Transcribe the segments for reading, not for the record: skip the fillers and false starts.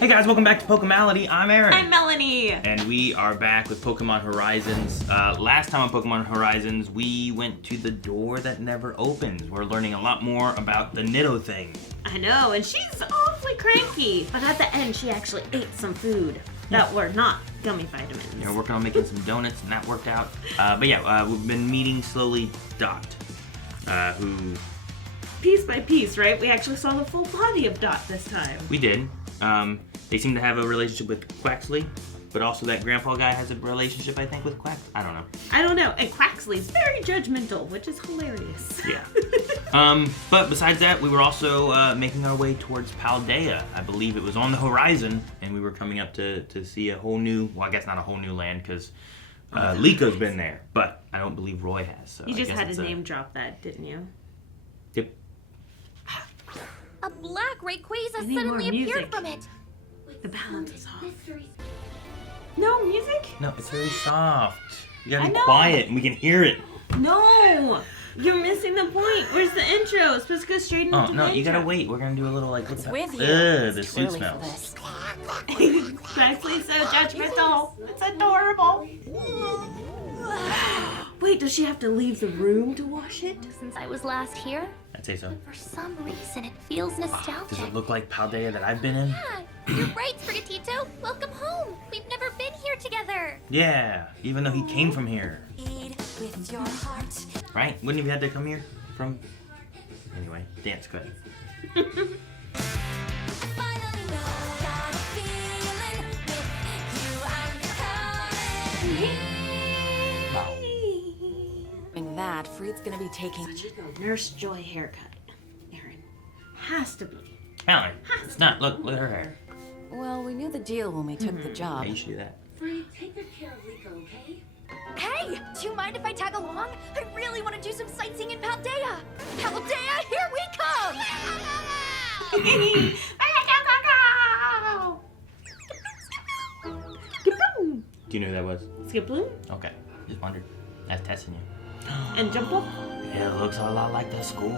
Hey guys, welcome back to Pokemality. I'm Aaron. I'm Melanie. And we are back with Pokemon Horizons. Last time on Pokemon Horizons, we went to the door that never opens. We're learning a lot more about the Nitto thing. I know, and she's awfully cranky. But at the end, she actually ate some food that were not gummy vitamins. Yeah, we're working on making some donuts, and that worked out. We've been meeting slowly Dot, who... Piece by piece, right? We actually saw the full body of Dot this time. We did. They seem to have a relationship with Quaxley, but also that grandpa guy has a relationship, I think, with Quax. I don't know. I don't know. And Quaxley's very judgmental, which is hilarious. Yeah. But besides that, we were also making our way towards Paldea. I believe it was on the horizon, and we were coming up to see a whole new, well, I guess not a whole new land, because Liko's been there, but I don't believe Roy has. So You just had to to name drop that, didn't you? Yep. A black Rayquaza I need suddenly more music. appeared from it. The balance is off. No music? No, it's very soft. You gotta I be know. quiet, and we can hear it. No! You're missing the point. Where's the intro? It's supposed to go straight into the No, intro. you gotta wait. We're gonna do a little, like, what's that? With you. The It's suit early for smells. this. Quaxley's so judgmental. It's adorable. Wait, does she have to leave the room to wash it? Since I was last here, I'd say so. for some reason it feels nostalgic. Does it look like Paldea that I've been in? Yeah, you're right, Sprigatito. Welcome home. We've never been here together. Yeah, even though he came from here. Lead with your heart. Right? Wouldn't he have had to come here from... Anyway, dance, go ahead. Finally know that feeling with you I'm Wow. That Fruit's gonna be taking. Nurse Joy haircut. Aaron. Has to be. Melanie, it's not. Look at her hair. Well, we knew the deal when we took the job. Yeah, you should do that. Free, take good care of Liko, okay? Hey, do you mind if I tag along? I really want to do some sightseeing in Paldea. Paldea, here we come! Kaboom! Do you know who that was? Skip Bloom Okay, just wondered. That's testing you. and Jump Up. It looks a lot like the school.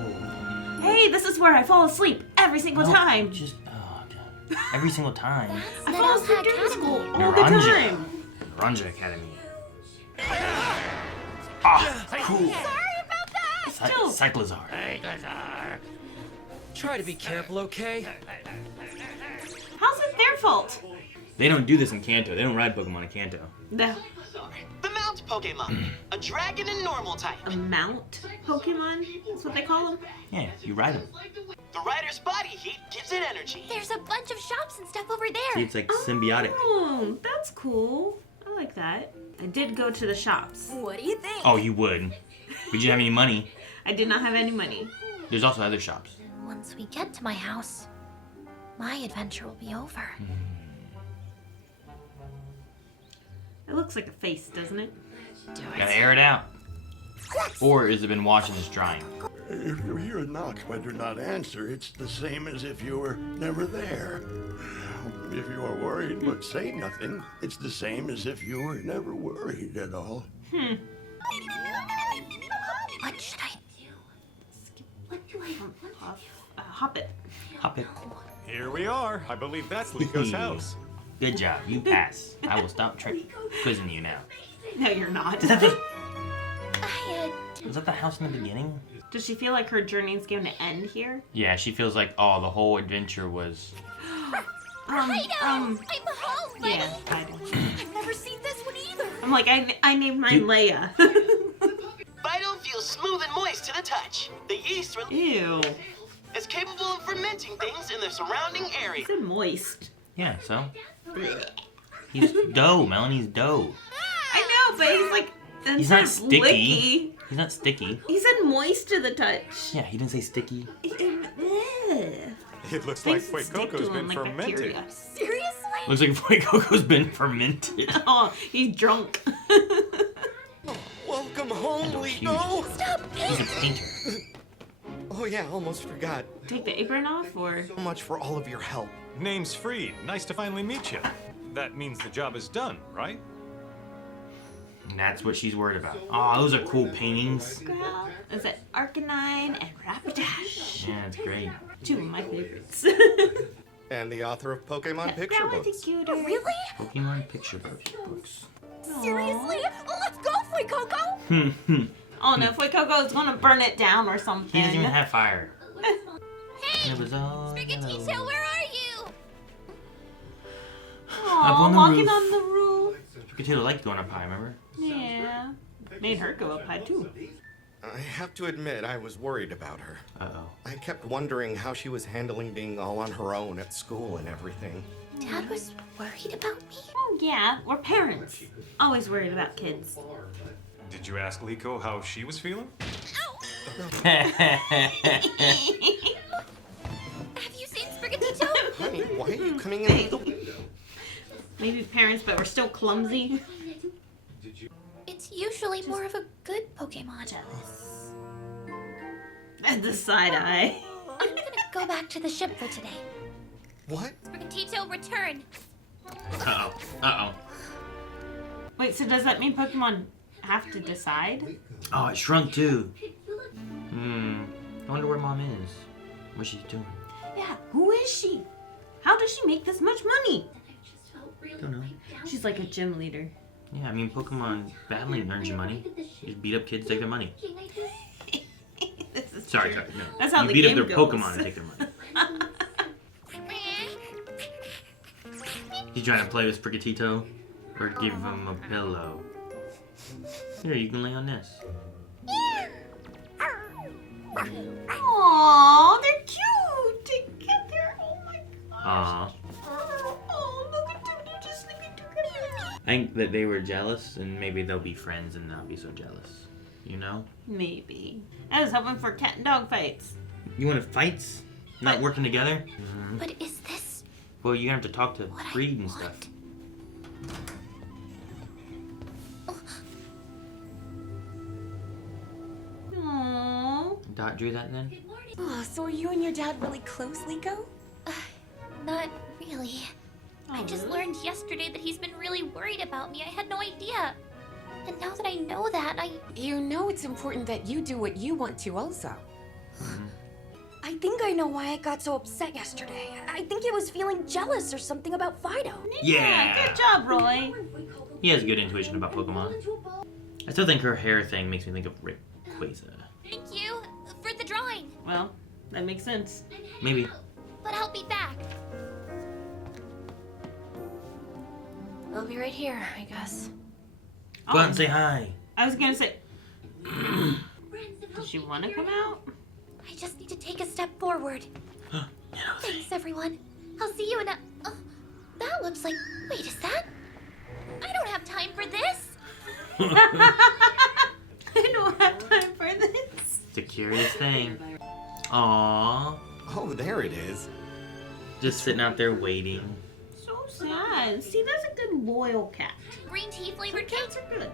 Hey, this is where I fall asleep every single time. Just, oh, God. Every single time. I fall asleep during school all the Naranja. time. Naranja Academy. Ah, cool. Sorry about that! Still. Cyclizar. Try to be careful, okay? How's it their fault? They don't do this in Kanto. They don't ride Pokemon in Kanto. The The Mount Pokemon, a dragon and normal type. mount Pokemon? That's what they call them? Yeah, you ride them. The rider's body heat gives it energy. There's a bunch of shops and stuff over See, there. it's like symbiotic. Oh, that's cool. I like that. I did go to the shops. What do you think? Oh, you would. Would you have any money? I did not have any money. There's also other shops. Once we get to my house, my adventure will be over. It looks like a face, doesn't it? Gotta air it out. Or has it been washing this drying? If you hear a knock but do not answer, it's the same as if you were never there. If you are worried but say nothing, it's the same as if you were never worried at all. What should I do? What do I want? Hop it. Hop it. Here we are. I believe that's Liko's house. Good job. You pass. I will stop quizzing you now. No, you're not. Is that the, I, was that the house in the beginning? Does she feel like her journey is going to end here? Yeah, she feels like, oh, the whole adventure was... I'm home, buddy. Yeah, I do. I've never seen this one either. I'm like, I named mine Leia. Vital feels smooth and moist to the touch. The yeast Ew. is capable of fermenting things in the surrounding area. It's a moist. Yeah, so? He's dough. Melanie's dough. I know, but he's like, He's not instead of sticky. licky, He's not sticky. he said moist to the touch. Yeah, he didn't say sticky. It looks like Things that stick Fuecoco's to him been like fermented. bacteria. Seriously? Looks like Fuecoco's been fermented. Oh, he's drunk. Welcome home, Huge. Liko! Stop He's a it! painter. Oh yeah, almost forgot. Take the apron off, or So much for all of your help. Name's Freed. Nice to finally meet you. That means the job is done, right? And that's what she's worried about. Oh, those are cool paintings. is it Arcanine and Rapidash? Yeah, it's great. Two of my favorites. And the author of Pokemon picture That was books. cute. Oh, really? Pokemon picture books. Seriously? Oh, let's go, Fuecoco! Oh no, Fuecoco's gonna burn it down or something. He doesn't even have fire. Hey! It was all Sprigatito, yellow. where are you? Up on Aw, the walking roof. on the roof. Potato liked going up high, remember? Yeah. Made her go up high too. I have to admit, I was worried about her. Uh-oh. I kept wondering how she was handling being all on her own at school and everything. Dad was worried about me? Oh yeah, we're parents. Always worried about kids. Did you ask Liko how she was feeling? Have you seen Sprigatito? Honey, why are you coming in the window? Maybe parents, but we're still clumsy. It's usually more of a good Pokemon. And the side eye. I'm gonna go back to the ship for today. What? Sprigatito, return. Uh-oh. Uh-oh. Wait, so does that mean Pokemon have to decide? Oh, it shrunk too. I wonder where Mom is. What she's doing. Yeah, who is she? How does she make this much money? Don't know. She's like a gym leader. Yeah, I mean, Pokemon battling earns you money. You just beat up kids, take their money. This is Sorry. true. No. That's how you the beat game up their goes. Pokemon and take their money. You trying to play with Sprigatito? Or give him a pillow? Here, you can lay on this. Aww, they're cute together. Oh my gosh. Aww. Oh, look at them. They're just sleeping together. I think that they were jealous, and maybe they'll be friends and not be so jealous. You know? Maybe. I was hoping for cat and dog fights. You want to fights? Not working together? What is this? Well, you're gonna have to talk to What I Freed and want? stuff. Aww. Dot drew that then? Oh, so are you and your dad really close, Liko? Not really. I just learned yesterday that he's been really worried about me. I had no idea. And now that I know that, You know it's important that you do what you want to also. I think I know why I got so upset yesterday. I think it was feeling jealous or something about Fido. Yeah! Good job, Roy. He has good intuition about Pokemon. I still think her hair thing makes me think of Rayquaza. thank you for the drawing. Well, that makes sense. Maybe. But I'll be back. I'll be right here, I guess. Go out and say hi. I was gonna say, does she want to come out? I just need to take a step forward. You know, Thanks, everyone. I'll see you in a... that looks like... Wait, is that... I don't have time for this. I don't have time for this. it's a curious thing. Aww. Oh, there it is. Just sitting out there waiting. So sad. See, that's a good loyal cat. Green tea flavored cake. Cats are good.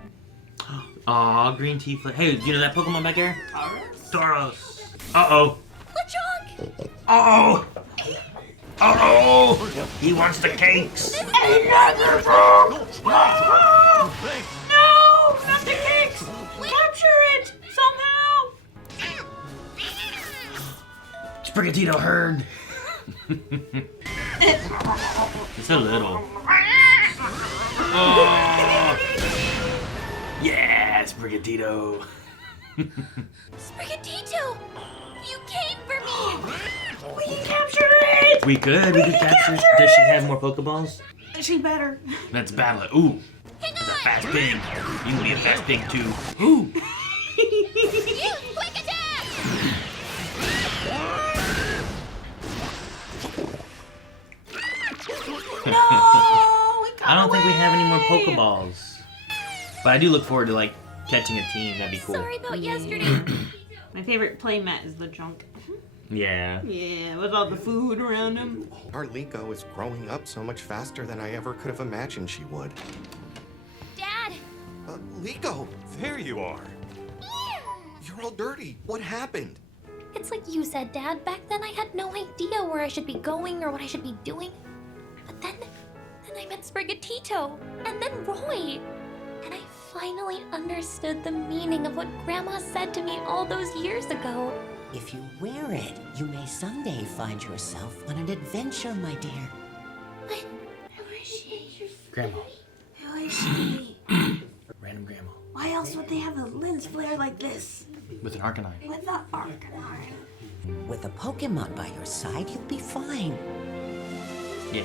Aw, green tea flavor. Hey, you know that Pokemon back there? Taurus? Tauros. Uh-oh. LeChonk! Uh-oh. Uh-oh. He wants the cakes. No, not the cakes. Capture it somehow. Sprigatito heard. It's a little. Oh. Yeah, Sprigatito. Sprigatito! You came for me! We can capture it. We could capture it. Does she have more Pokeballs? She better. Let's battle it. Ooh. Hang It's a on! fast pig. You can be a fast pig too. Ooh. You! Quick attack! No, we got I don't think we have any more away. Pokeballs. But I do look forward to like catching a team. That'd be cool. Sorry about yesterday. My favorite playmat is the junk. Yeah. Yeah, with all the food around him. Our Liko is growing up so much faster than I ever could have imagined she would. Dad! Liko, There you are. you're all dirty. What happened? It's like you said, Dad. Back then I had no idea where I should be going or what I should be doing. But then I met Sprigatito. And then Roy. And I finally understood the meaning of what Grandma said to me all those years ago. If you wear it, you may someday find yourself on an adventure, my dear. Who is she? Grandma. Who is she? Random grandma. Why else would they have a lens flare like this? With an Arcanine. With the Arcanine. With a Pokemon by your side, you'll be fine. Yeah.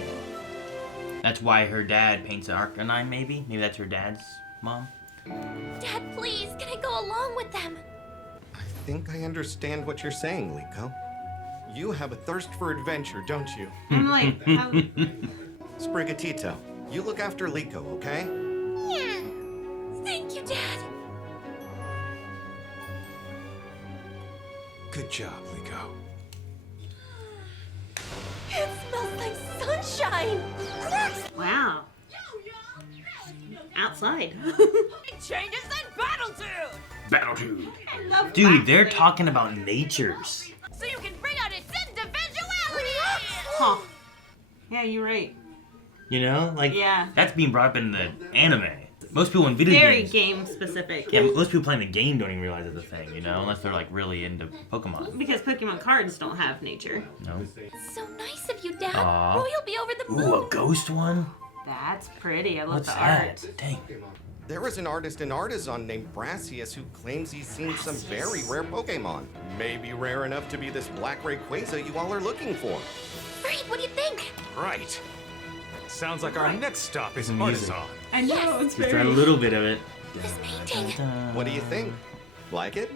That's why her dad paints an Arcanine, maybe? Maybe that's her dad's mom? Dad, please, can I go along with them? I think I understand what you're saying, Liko. You have a thirst for adventure, don't you? I'm like, Sprigatito, you look after Liko, okay? Yeah. Thank you, Dad. Good job, Liko. It smells like sunshine. wow. Outside. Changes in Battletude. Battletoad. I love Dude, they're Baxley. talking about natures. So you can bring out its individuality. Huh. Yeah, you're right. You know? Like, Yeah. that's being brought up in the anime. Most people in video Very games... game specific. Yeah, most people playing the game don't even realize it's a thing, you know? Unless they're, like, really into Pokemon. Because Pokemon cards don't have nature. No? So nice of you, Dad. Aw. Roy will be over the moon. Ooh, a ghost one? That's pretty. I love What's the that? art. Dang. There is an artist in Artisan named Brassius who claims he's seen some very rare Pokemon. Maybe rare enough to be this Black Rayquaza you all are looking for. Great, what do you think? Right. Sounds like our next stop is Music. Artisan. I know, it's Just try a little bit of it. This painting. What do you think? Like it?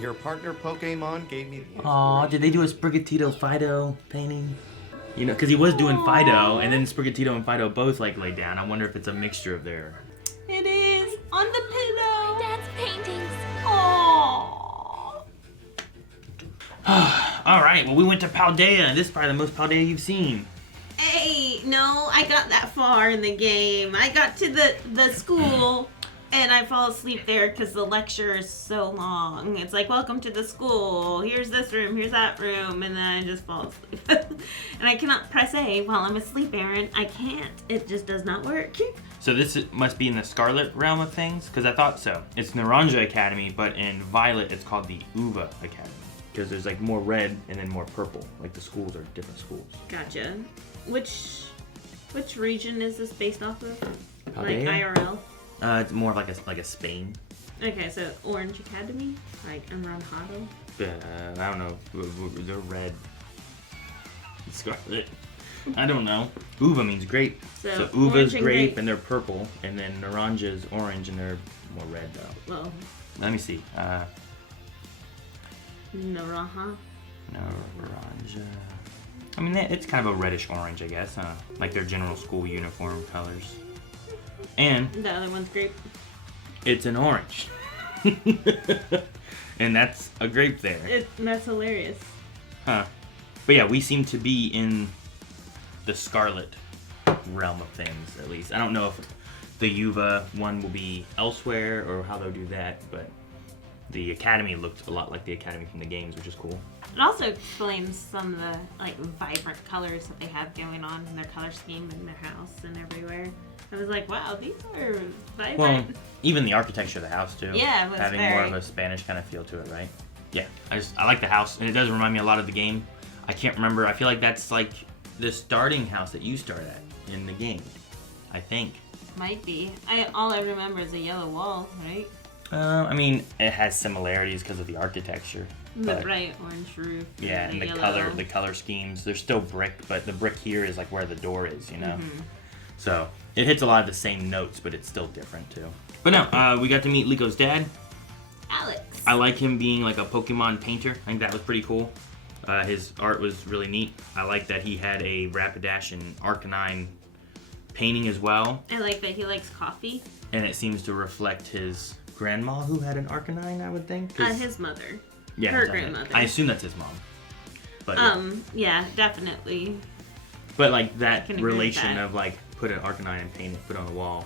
Your partner Pokemon gave me the Aw, did they do a Sprigatito Fido painting? You know, because he was doing Fido, and then Sprigatito and Fido both, like, laid down. I wonder if it's a mixture of their... It is on the pillow. Dad's paintings. Aww. Alright, well, we went to Paldea, and this is probably the most Paldea you've seen. Hey, no, I got that far in the game. I got to the school and I fall asleep there because the lecture is so long. It's like, welcome to the school. Here's this room, here's that room, and then I just fall asleep. And I cannot press A while I'm asleep, Aaron. I can't. It just does not work. So this must be in the Scarlet realm of things, because I thought so. It's Naranja Academy, but in Violet it's called the Uva Academy. Because there's like more red and then more purple. Like the schools are different schools. Gotcha. Which region is this based off of? Paldea? Like IRL? It's more of like a Spain. Okay, so Orange Academy? Like Anaranjado? I don't know. They're red. Scarlet. I don't know. Uva means grape. So Uva's orange and grape and they're purple, and then Naranja's orange and they're more red though. Well, Let me see. Naranja. Naranja. I mean, it's kind of a reddish orange, I guess. Like their general school uniform colors. And The other one's grape. it's an orange. And that's a grape there. That's hilarious. Huh. But yeah, we seem to be in the Scarlet realm of things, at least. I don't know if the Uva one will be elsewhere or how they'll do that, but the Academy looked a lot like the Academy from the games, which is cool. It also explains some of the like vibrant colors that they have going on in their color scheme in their house and everywhere. I was like, wow, these are vibrant. Well, even the architecture of the house too. Yeah, it was having more very- of a Spanish kind of feel to it, right? Yeah, I like the house, and it does remind me a lot of the game. I can't remember. I feel like that's like the starting house that you start at in the game. I think. Might be. All I remember is a yellow wall, right? I mean, it has similarities because of the architecture. The but- bright orange roof. Yeah, and the yellow. color schemes. There's still brick, but the brick here is like where the door is, you know. Mm-hmm. So it hits a lot of the same notes, but it's still different too. But no, we got to meet Liko's dad. Alex. I like him being like a Pokemon painter. I think that was pretty cool. His art was really neat. I like that he had a Rapidash and Arcanine painting as well. I like that he likes coffee. And it seems to reflect his grandma who had an Arcanine, I would think. 'cause- His mother. yeah, her his grandmother. I assume that's his mom. But Yeah, definitely. But like that can agree with relation that. of like put an Arcanine and paint it, put it on the wall.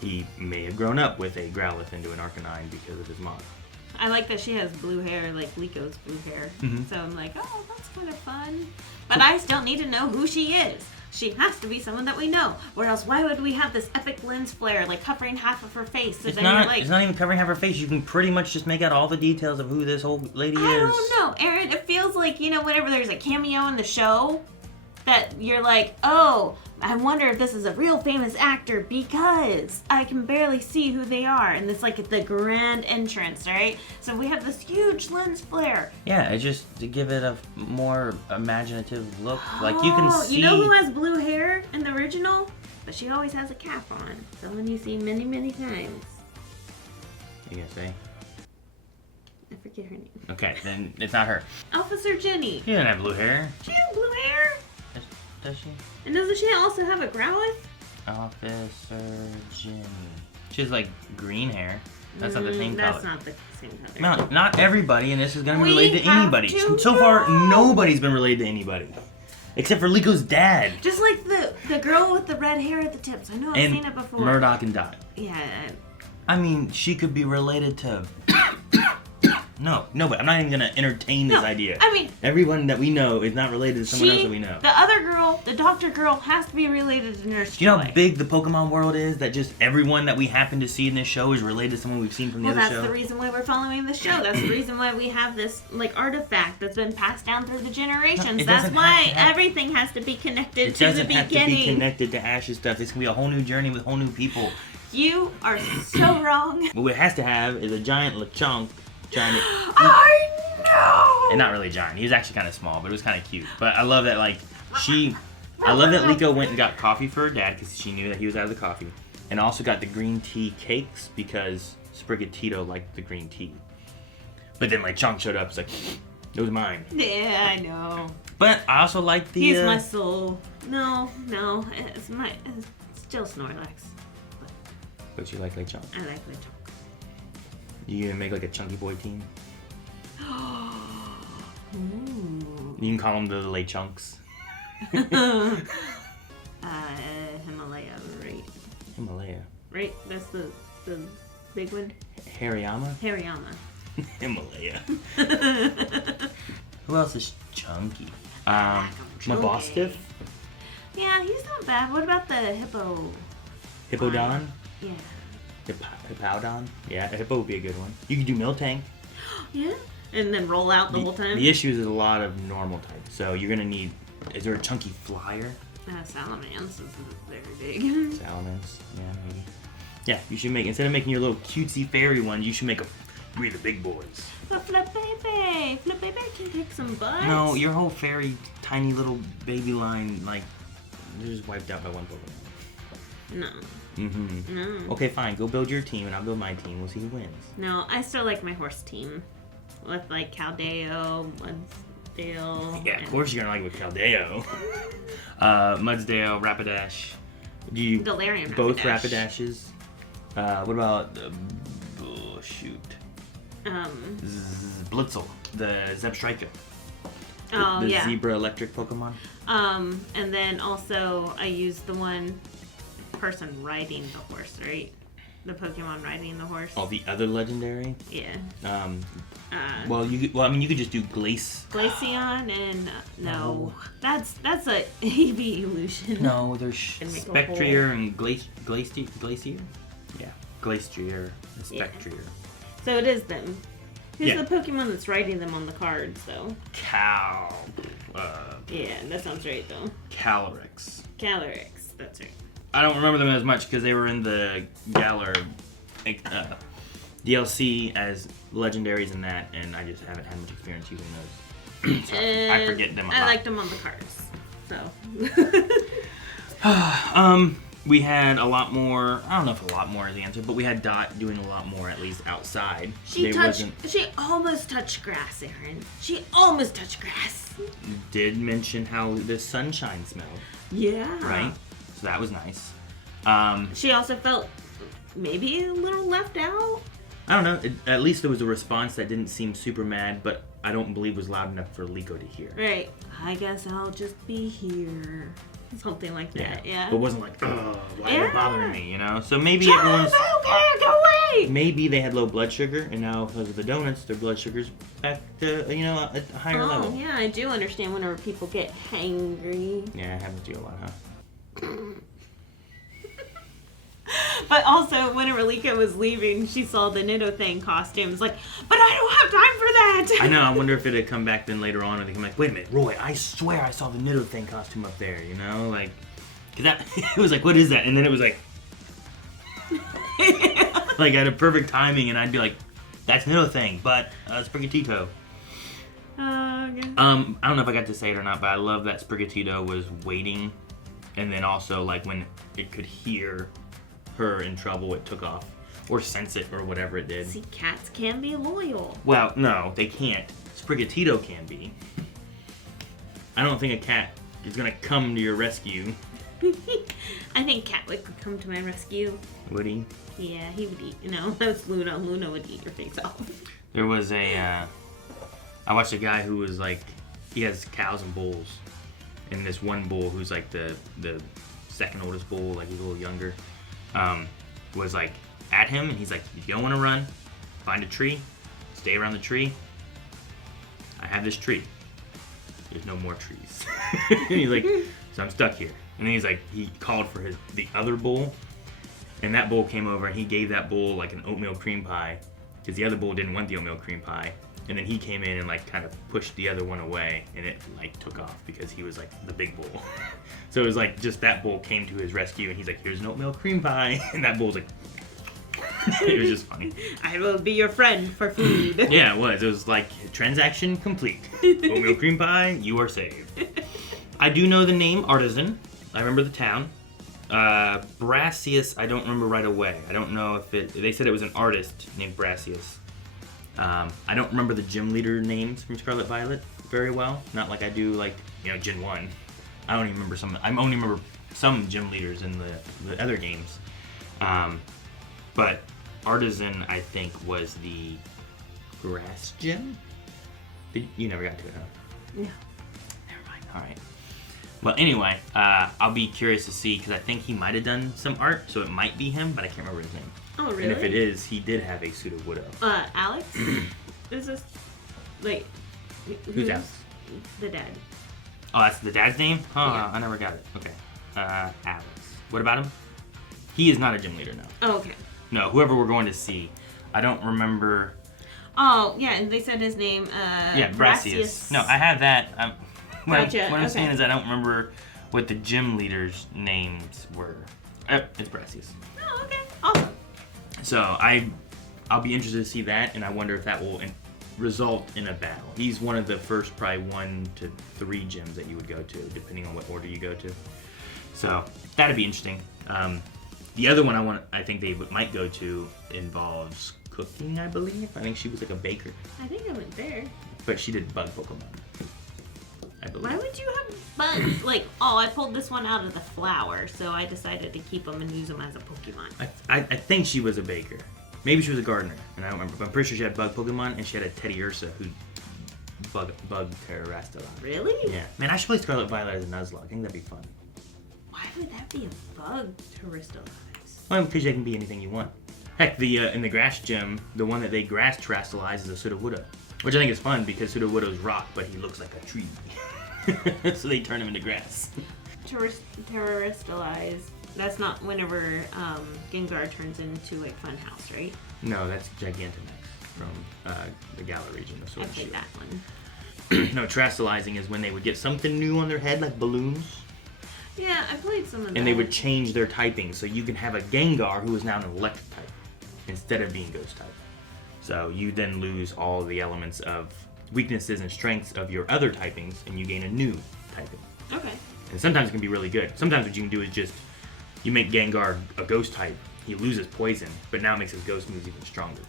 He may have grown up with a Growlithe into an Arcanine because of his mom. I like that she has blue hair, like Liko's blue hair. Mhm. So I'm like, oh, that's kind of fun. But I still need to know who she is. She has to be someone that we know. Or else why would we have this epic lens flare, like, covering half of her face? So It's then not. you're like, It's not even covering half her face. You can pretty much just make out all the details of who this old lady is. I don't know, Aaron. It feels like, whenever there's a cameo in the show, that you're like, oh, I wonder if this is a real famous actor because I can barely see who they are. And it's like the grand entrance, right? So we have this huge lens flare. Yeah, it's just to give it a more imaginative look. Like you can see. You know who has blue hair in the original? But she always has a cap on. Someone you've seen many, many times. You gonna say? I forget her name. Okay, then it's not her. Officer Jenny. She doesn't have blue hair. She has blue hair. Does she? And doesn't she also have a Growlithe? Officer Jenny. She has like green hair. That's not the same color. That's not the same color. No, not everybody, and this is gonna be We related to have anybody. to So far, know. nobody's been related to anybody. Except for Lico's dad. Just like the girl with the red hair at the tips. I know I've seen it before. Murdoch and Dot. Yeah. I mean, she could be related to... No, but I'm not even gonna entertain this No, idea. I mean... Everyone that we know is not related to someone else that we know. The other girl, the doctor girl, has to be related to Nurse Do you know Joy. how big the Pokemon world is? That just everyone that we happen to see in this show is related to someone we've seen from the Well, other that's show? the reason why we're following the show. That's the reason why we have this, like, artifact that's been passed down through the generations. It That's doesn't why have to have- everything has to be connected It to the doesn't have to be beginning. connected to Ash's stuff. It's gonna be a whole new journey with whole new people. You are so wrong. What it has to have is a giant Lechonk trying to... I know! And not really giant. He was actually kind of small, but it was kind of cute. But I love that, like, I love that Liko went and got coffee for her dad because she knew that he was out of the coffee. And also got the green tea cakes because Sprigatito liked the green tea. But then, like, Chonk showed up. It's like, it was mine. Yeah, I know. But I also like the... He's my soul. No, it's still Snorlax. But you like Lechonk. I like Lechonk. You gonna make, like, a Chunky Boy team? Ooh. You can call them the Lechonks. Himalaya, right? Himalaya. Right? That's the big one? Hariyama? Hariyama. Himalaya. Who else is chunky? Chunky. Mabostiff? Yeah, he's not bad. What about the hippo? Hippodon? Yeah. Hippowdon? Yeah, a hippo would be a good one. You could do Miltank. Yeah? And then roll out the whole time? The issue is a lot of normal types. So you're gonna need... Is there a chunky flyer? Salamence is very big. Salamence, yeah, maybe. Yeah, you should make... Instead of making your little cutesy fairy ones, you should make we the big boys. But Flipbaby! Flipbaby can kick some butt. No, your whole fairy, tiny little baby line, like, they're just wiped out by one Pokemon. No. Mm-hmm. No. Okay, fine. Go build your team, and I'll build my team. We'll see who wins. No, I still like my horse team. With, like, Caldeo, Mudsdale. Yeah, of course you're gonna like it with Paldea. Mudsdale, Rapidash. Do you Galarian both Rapidash. Rapidashes? What about shoot? Blitzel, the Zebstrika. Oh, the yeah. Zebra electric Pokemon. And then also I use the one person riding the horse, right? The Pokemon riding the horse. Oh, the other legendary. Yeah. Well, you could just do Glaceon and no, Oh. that's a evolution. No, there's And make a Spectrier and Glacier. Yeah, Glacier and Spectrier. So it is them. Who's Yeah. the Pokemon that's riding them on the cards, though? Yeah, that sounds right, though. Calyrex. Calyrex, that's right. I don't remember them as much because they were in the Galar DLC as legendaries in that, and I just haven't had much experience using those. So I forget them a lot. I liked them on the cards, so. We had a lot more. I don't know if a lot more is the answer, but we had Dot doing a lot more, at least outside. She almost touched grass, Aaron. She almost touched grass. Did mention how the sunshine smelled, Yeah. right? So that was nice. She also felt maybe a little left out. I don't know. At least there was a response that didn't seem super mad, but I don't believe was loud enough for Liko to hear. Right. I guess I'll just be here. Something like that, yeah. But wasn't like, oh, why are they Yeah. bothering me, you know? So maybe Charles, everyone's... I don't care, go away! Maybe they had low blood sugar, and now because of the donuts, their blood sugar's back to, you know, a higher Oh, level. yeah, I do understand whenever people get hangry. Yeah, it happens to you a lot, huh? But also, whenever Lika was leaving, she saw the Nidothang costumes. Like, but I don't have time for that. I know. I wonder if it had come back then later on, and they come like, wait a minute, Roy, I swear I saw the Nidothang costume up there. You know, like, 'cause that it was like, what is that? And then it was like, like at a perfect timing, and I'd be like, that's Nidothang, but Sprigatito. Okay. I don't know if I got to say it or not, but I love that Sprigatito was waiting, and then also like when it could hear her in trouble, it took off, or sense it, or whatever it did. See, cats can be loyal. Well, no, they can't. Sprigatito can be. I don't think a cat is gonna come to your rescue. I think Catwick would come to my rescue. Would he? Yeah, he would eat. You know, that's Luna. Luna would eat your face off. There was I watched a guy who was like, he has cows and bulls, and this one bull who's like the second oldest bull, like he's a little younger, was like at him, and he's like, if you don't want to run, find a tree, stay around the tree. I have this tree. There's no more trees. And he's like, so I'm stuck here. And then he's like, he called for the other bull, and that bull came over, and he gave that bull like an oatmeal cream pie, because the other bull didn't want the oatmeal cream pie. And then he came in and like kind of pushed the other one away, and it like took off because he was like the big bull. So it was like just that bull came to his rescue, and he's like, here's an oatmeal cream pie, and that bull's like, it was just funny. I will be your friend for food. Yeah, it was. It was like transaction complete. Oatmeal cream pie, you are saved. I do know the name Artisan. I remember the town. Brassius, I don't remember right away. I don't know if they said it was an artist named Brassius. I don't remember the gym leader names from Scarlet Violet very well. Not like I do, like, you know, Gen 1. I don't even remember some. I only remember some gym leaders in the other games. But Artisan, I think, was the grass gym. You never got to it, huh? No. Never mind. All right. Well, anyway, I'll be curious to see, because I think he might have done some art, so it might be him, but I can't remember his name. Oh, really? And if it is, he did have a Sudowoodo. Alex? Is this, like, Who's Alex? The dad. Oh, that's the dad's name? Oh, Yeah. I never got it. Okay. Alex. What about him? He is not a gym leader, no. Oh, okay. No, whoever we're going to see. I don't remember. Oh, yeah, and they said his name, Yeah, Brassius. No, I have that. Gotcha, What I'm saying okay. is I don't remember what the gym leaders' names were. It's Brassius. Oh, okay. Awesome. So I'll be interested to see that, and I wonder if that will result in a battle. He's one of the first probably 1 to 3 gyms that you would go to, depending on what order you go to. So that'd be interesting. The other one I think they might go to involves cooking, I believe. I think she was like a baker, I think I went there. but she did bug Pokemon, I believe. Why would you have bugs? Like, oh, I pulled this one out of the flower, so I decided to keep them and use them as a Pokemon. I think she was a baker. Maybe she was a gardener, and I don't remember. But I'm pretty sure she had bug Pokemon, and she had a Teddy Ursa who bugged Terrorasta. Really? Yeah. Man, I should play Scarlet Violet as a Nuzlocke. I think that'd be fun. Why would that be a bug to Terrorists? Well, because they can be anything you want. Heck, in the grass gym, the one that they grass terrestrialize is a Sudowoodo, which I think is fun because Sudowoodo's rock, but he looks like a tree. So they turn him into grass. Terroristize. That's not whenever Gengar turns into like Funhouse, right? No, that's Gigantamax from the Galar region of Sword I and played Shield. that one. No, terrestrializing is when they would get something new on their head, like balloons, Yeah, I played some of that. and they would change their typing. So you can have a Gengar who is now an electric type instead of being ghost type. So you then lose all the elements of weaknesses and strengths of your other typings, and you gain a new typing. Okay. And sometimes it can be really good. Sometimes what you can do is just, you make Gengar a ghost type, he loses poison, but now it makes his ghost moves even stronger.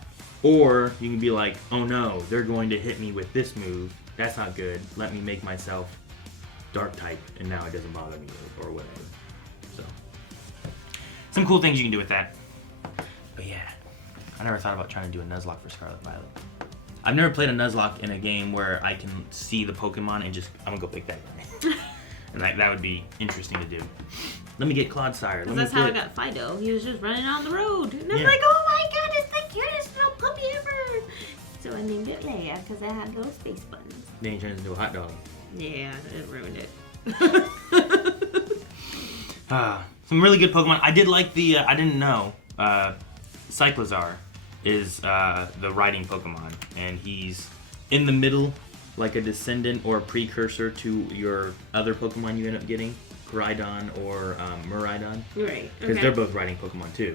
Or you can be like, oh no, they're going to hit me with this move, that's not good, let me make myself dark type, and now it doesn't bother me, or whatever. So, some cool things you can do with that. But yeah, I never thought about trying to do a Nuzlocke for Scarlet Violet. I've never played a Nuzlocke in a game where I can see the Pokemon and just, I'm gonna go pick that guy. And that would be interesting to do. Let me get Clodsire. Because that's how I got Fido. He was just running on the road. And I'm Yeah. like, oh my god, it's the cutest little puppy ever. So I named it Leia because I had those face buttons. Then he turns into a hot dog. Yeah, it ruined it. Some really good Pokemon. I did like the, I didn't know, Cyclizar is the riding Pokemon. And he's in the middle, like a descendant or a precursor to your other Pokemon you end up getting. Koraidon or Miraidon. Right, Because okay. they're both riding Pokemon too.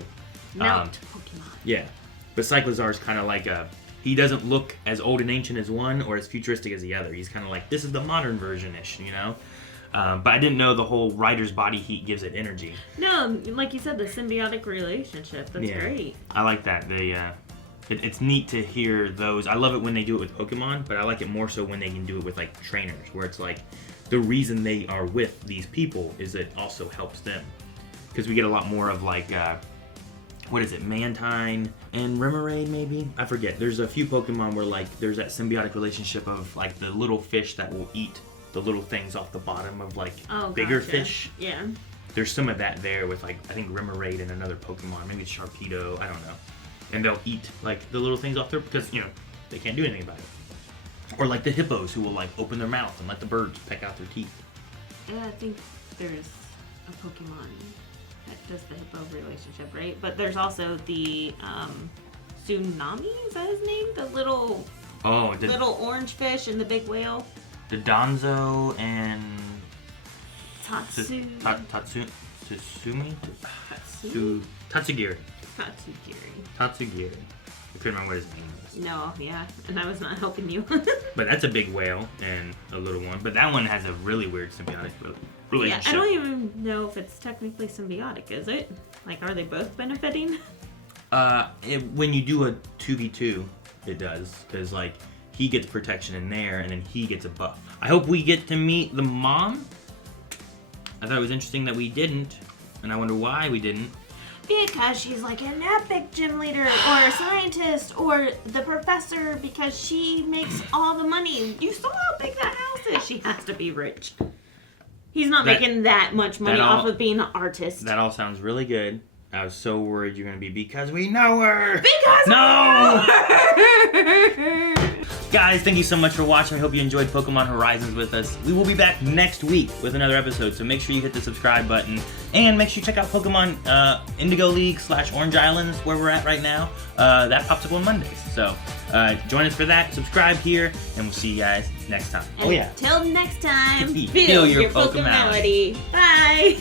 Note Pokemon. Yeah. But Cyclizar is kind of like he doesn't look as old and ancient as one or as futuristic as the other. He's kind of like, this is the modern version-ish, you know? But I didn't know the whole rider's body heat gives it energy. No, like you said, the symbiotic relationship. That's great. I like that. It's neat to hear those. I love it when they do it with Pokemon, but I like it more so when they can do it with like trainers, where it's like the reason they are with these people is it also helps them. Because we get a lot more of like, what is it, Mantine and Remoraid maybe? I forget. There's a few Pokemon where like there's that symbiotic relationship of like the little fish that will eat the little things off the bottom of like bigger fish. Yeah. There's some of that there with like, I think Remoraid and another Pokemon, maybe it's Sharpedo, I don't know. And they'll eat like the little things off there because, you know, they can't do anything about it. Or like the hippos who will like open their mouth and let the birds peck out their teeth. Yeah, I think there's a Pokemon that does the hippo relationship, right? But there's also the Tsunami, is that his name? The little little orange fish and the big whale. The Donzo and Tatsumi. Tatsugiri. Tatsugiri. I couldn't remember what his name was. No, yeah, and I was not helping you. But that's a big whale and a little one. But that one has a really weird symbiotic relationship. Yeah, I don't even know if it's technically symbiotic, is it? Like, are they both benefiting? When you do a 2v2, it does. Because, like, he gets protection in there, and then he gets a buff. I hope we get to meet the mom. I thought it was interesting that we didn't, and I wonder why we didn't. Because she's like an epic gym leader or a scientist or the professor because she makes all the money. You saw how big that house is. She has to be rich. He's not making that much money off of being an artist. That all sounds really good. I was so worried you're going to be because we know her. Because we know her. Guys, thank you so much for watching. I hope you enjoyed Pokemon Horizons with us. We will be back next week with another episode, so make sure you hit the subscribe button. And make sure you check out Pokemon Indigo League / Orange Islands, where we're at right now. That pops up on Mondays. So join us for that. Subscribe here, and we'll see you guys next time. And till next time, feel your Pokemality. Bye.